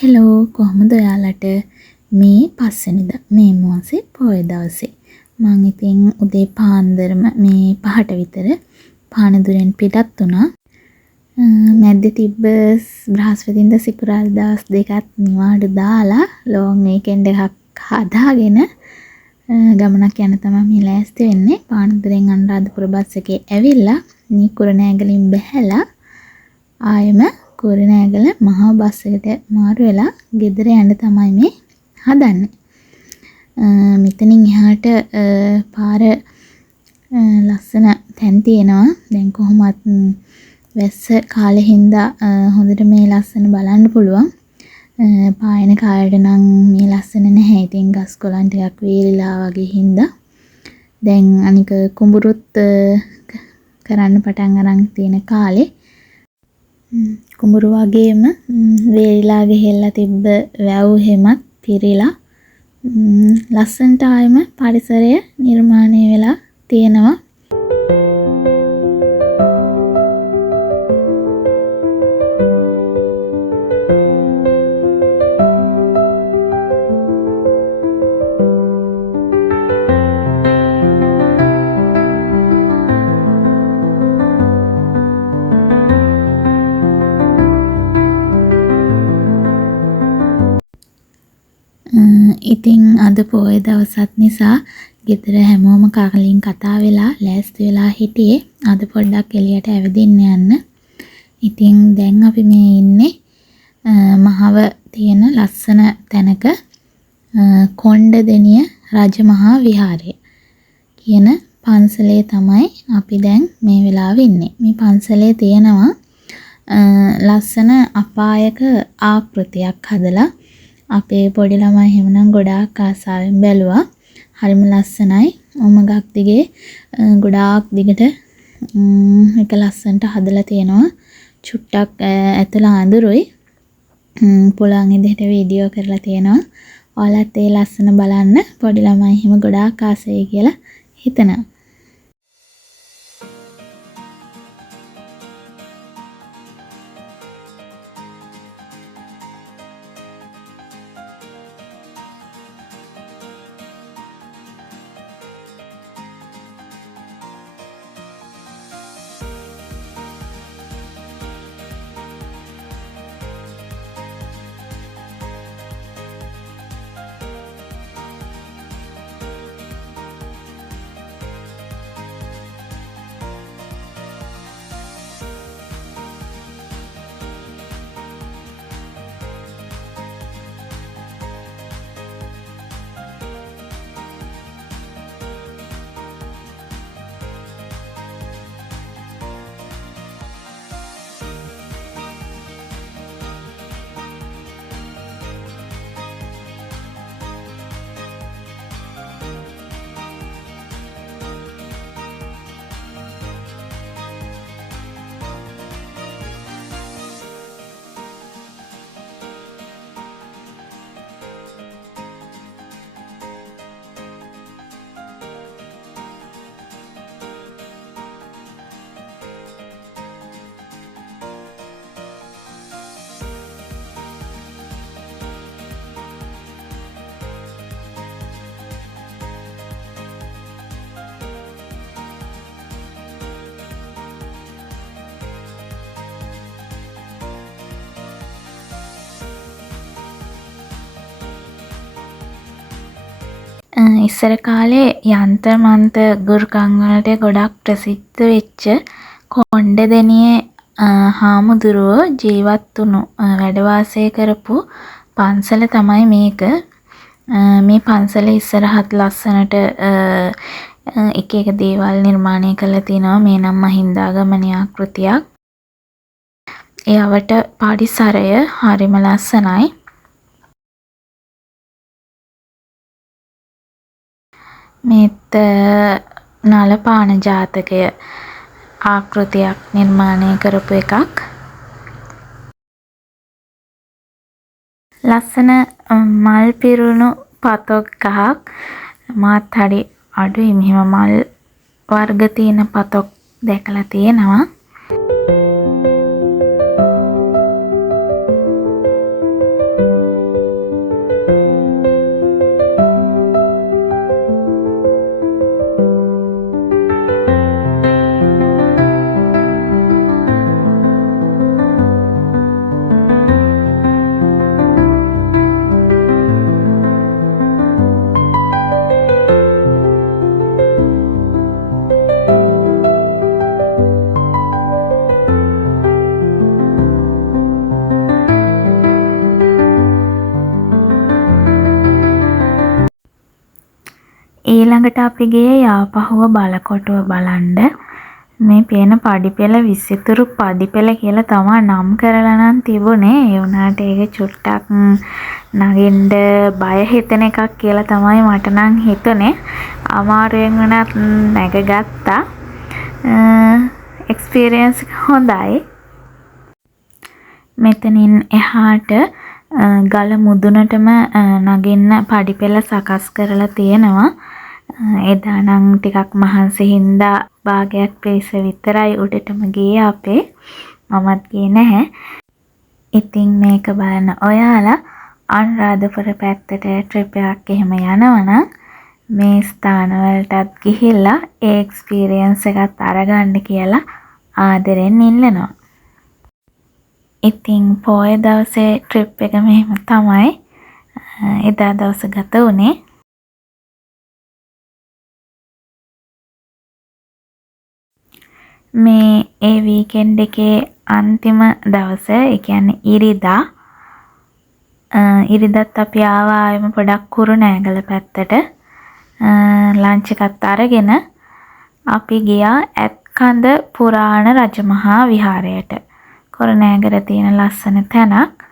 Hello කොහොමද ඔයාලට මේ පස්වෙනිදා මේ මාසේ පොය දවසේ මං ඉතින් උදේ පාන්දරම මේ 5ට විතර පානදුරෙන් පිටත් වුණා. මැද්දේ තිබ්බ බ්‍රහස්පතින්දා සිකුරාදා දවස් දෙකත් නිවාඩු දාලා ලොන් වීකෙන්ඩ් එකක් හදාගෙන ගමනක් යන තමයි මේ ලෑස්ති වෙන්නේ. පානදුරෙන් අනුරාධපුර බස් එකේ ඇවිල්ලා මේ කුරුණෑගලින් බැහැලා ආයෙම කුරුණෑගල මහා බස් එකට මාරු වෙලා ගෙදර යන්න තමයි මේ හදන්නේ. මෙතනින් එහාට පාර ලස්සන තැන් තියෙනවා. දැන් කොහොමත් වැස්ස කාලේ හින්දා හොඳට මේ ලස්සන බලන්න පුළුවන්. පායන කාලේට නම් මේ ලස්සන නැහැ. ඉතින් ගස් කොළන් ටිකක් වේලිලා වගේ හින්දා. දැන් අනික කුඹුරුත් කරන්න පටන් අරන් තියෙන කාලේ කුඹුරු වගේම වේලිලා ගිහිල්ලා තිබ්බ වැව් හැමත් පිරීලා ලස්සනට ආයම පරිසරය නිර්මාණය වෙලා තියෙනවා. ඉතින් අද පොය දවසත් නිසා ගෙදර හැමෝම කලින් කතා වෙලා ලෑස්ති වෙලා හිටියේ අද පොඩ්ඩක් එළියට ඇවිදින්න යන්න. ඉතින් දැන් අපි මේ ඉන්නේ මහව තියෙන ලස්සන තැනක කොණ්ඩදෙනිය රජමහා විහාරය කියන පන්සලේ තමයි අපි දැන් මේ වෙලාවේ ඉන්නේ. මේ පන්සලේ තියෙනවා ලස්සන අපායක ආකෘතියක් හදලා අපේ පොඩි ළමයි එහෙමනම් ගොඩාක් ආසාවෙන් බැලුවා. හරිම ලස්සනයි. ඔමගක් දිගේ ගොඩාක් දිගට එක ලස්සනට හදලා තියෙනවා. චුට්ටක් ඇතුළ අඳුරුයි. පොළොන් ඉදිහට වීඩියෝ කරලා තියෙනවා. ඔයාලත් ඒ ලස්සන බලන්න පොඩි ළමයි එහෙම ගොඩාක් ආසයි කියලා හිතනවා. ඉස්සර කාලේ යන්ත්‍ර මන්ත්‍ර ගුරුකම් වලට ගොඩක් ප්‍රසිද්ධ වෙච්ච කොණ්ඩදෙනියේ හාමුදුරුවෝ ජීවත් වුණු වැඩ වාසය කරපු පන්සල තමයි මේක. මේ පන්සලේ ඉස්සරහත් ලස්සනට එක එක දේවල් නිර්මාණය කරලා තිනවා. මේ නම් මහින්දාගමනී ආකෘතියක්. එයවට පරිසරය හරිම ලස්සනයි. මේත් නලපාන ජාතකය ආකෘතියක් නිර්මාණය කරපු එකක්. ලස්සන මල් පිරුණු පතොක් ගහක්. මාත් හරි අඩුයි මෙහෙම මල් වර්ග තියෙන පතොක් දැකලා තියෙනවා. ඊළඟට අපි ගියේ යාපහුව බලකොටුව බලන්න. මේ පේන පඩිපෙළ විසිතුරු පඩිපෙළ කියලා තමයි නම් කරලා නම් තිබුණේ. ඒ වුණාට ඒක චුට්ටක් නගින්න බය හිතෙන එකක් කියලා තමයි මට නම් හිතුනේ. අමාරුවෙන් වුණත් නැගගත්තා. එක්ස්පීරියන්ස් එක හොඳයි. මෙතනින් එහාට ගල මුදුනටම නගින්න පඩිපෙළ සකස් කරලා තියෙනවා. එදා නම් ටිකක් මහන්සි හින්දා භාගයක් පිරිස විතරයි උඩටම ගියේ අපේ. මමත් ගියේ නැහැ. ඉතින් මේක බලන ඔයාලා අනුරාධපුර පැත්තට ට්‍රිප් එකක් එහෙම යනවනම් මේ ස්ථාන වලටත් ගිහිල්ලා ඒ එක්ස්පීරියන්ස් එකත් අරගන්න කියලා ආදරෙන් ඉල්ලනවා. ඉතින් පොය දවසේ ට්‍රිප් එක මෙහෙම තමයි එදා දවස ගත වුණේ. මේ ඒ වීකෙන්ඩ් එකේ අන්තිම දවස, ඒ කියන්නේ ඉරිදා. ඉරිදත් අපි ආවායම පොඩක් කුරුණෑගල පැත්තට. ලන්ච් එකත් අරගෙන අපි ගියා ඇත්කඳ පුරාණ රජමහා විහාරයට. කුරුණෑගල තියෙන ලස්සන තැනක්.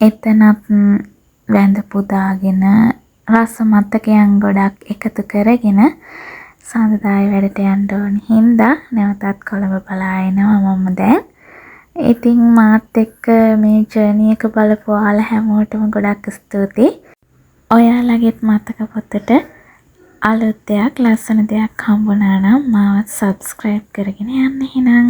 එතනත් වැඳ පුදාගෙන රස මතකයන් ගොඩක් එකතු කරගෙන සඳදායි වැඩට යන්න ඕන හින්දා නැවතත් කොළඹ බලා එනවා මම දැන්. ඉතින් මාත් එක්ක මේ ජර්නි එක බලපු ඔයාලා හැමෝටම ගොඩක් ස්තුතියි. ඔයාලගෙත් මතක පොතට අලුත් දෙයක් ලස්සන දෙයක් හම්බුණා නම් මාවත් සබ්ස්ක්‍රයිබ් කරගෙන යන්න එහෙනම්.